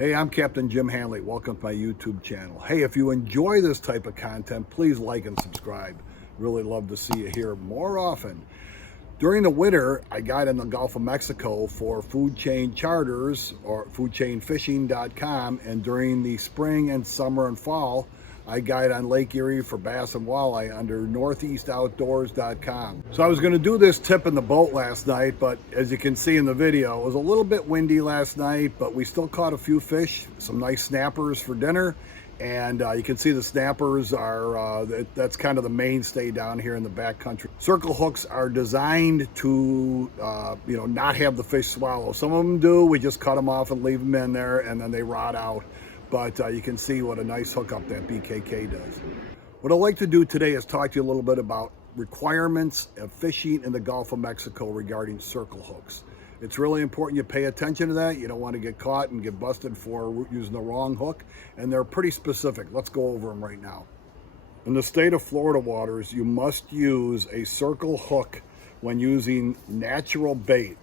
Hey, I'm Captain Jim Hanley. Welcome to my YouTube channel. Hey, if you enjoy this type of content, please like and subscribe. Really love to see you here more often. During the winter, I got in the Gulf of Mexico for food chain charters or foodchainfishing.com, and during the spring and summer and fall, I guide on Lake Erie for bass and walleye under northeastoutdoors.com. So I was going to do this tip in the boat last night, but as you can see in the video, it was a little bit windy last night, but we still caught a few fish, some nice snappers for dinner. And you can see the snappers are, that's kind of the mainstay down here in the backcountry. Circle hooks are designed to, not have the fish swallow. Some of them do, we just cut them off and leave them in there and then they rot out. But you can see what a nice hookup that BKK does. What I'd like to do today is talk to you a little bit about requirements of fishing in the Gulf of Mexico regarding circle hooks. It's really important you pay attention to that. You don't want to get caught and get busted for using the wrong hook. And they're pretty specific. Let's go over them right now. In the state of Florida waters, you must use a circle hook when using natural bait.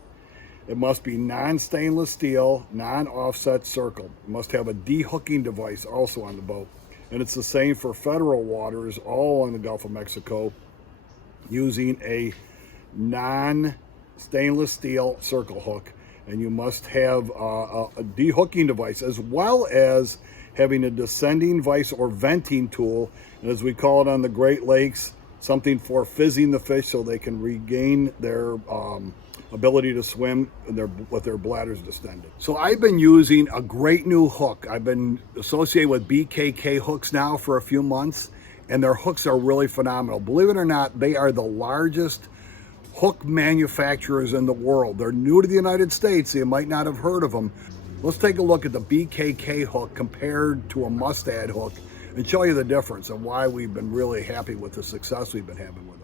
It must be non-stainless steel, non-offset circle. It must have a de-hooking device also on the boat. And it's the same for federal waters all along the Gulf of Mexico, using a non-stainless steel circle hook. And you must have a de-hooking device, as well as having a descending vise or venting tool, and as we call it on the Great Lakes, something for fizzing the fish so they can regain their ability to swim with their bladders distended. So I've been using a great new hook. I've been associated with BKK hooks now for a few months, and their hooks are really phenomenal. Believe it or not, they are the largest hook manufacturers in the world. They're new to the United States, so you might not have heard of them. Let's take a look at the BKK hook compared to a Mustad hook and show you the difference and why we've been really happy with the success we've been having with them.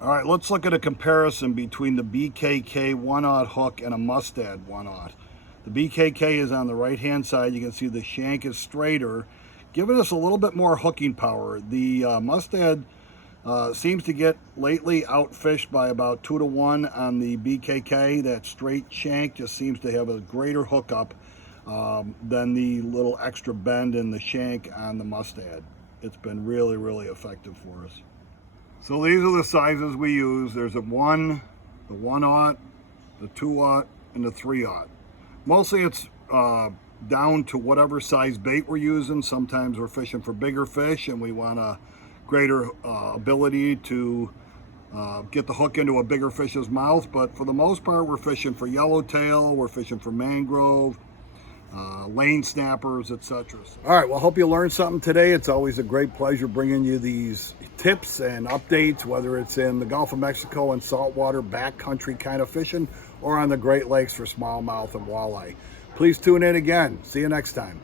All right, let's look at a comparison between the BKK 1/0 hook and a Mustad 1/0. The BKK is on the right-hand side. You can see the shank is straighter, giving us a little bit more hooking power. The Mustad seems to get lately outfished by about 2 to 1 on the BKK. That straight shank just seems to have a greater hookup than the little extra bend in the shank on the Mustad. It's been really, really effective for us. So these are the sizes we use. There's a 1, the 1/0, the 2/0, and the 3/0. Mostly it's down to whatever size bait we're using. Sometimes we're fishing for bigger fish and we want a greater ability to get the hook into a bigger fish's mouth. But for the most part, we're fishing for yellowtail, we're fishing for mangrove, lane snappers, etc. All right, well, hope you learned something today. It's always a great pleasure bringing you these tips and updates, whether it's in the Gulf of Mexico and saltwater backcountry kind of fishing, or on the Great Lakes for smallmouth and walleye. Please tune in again. See you next time.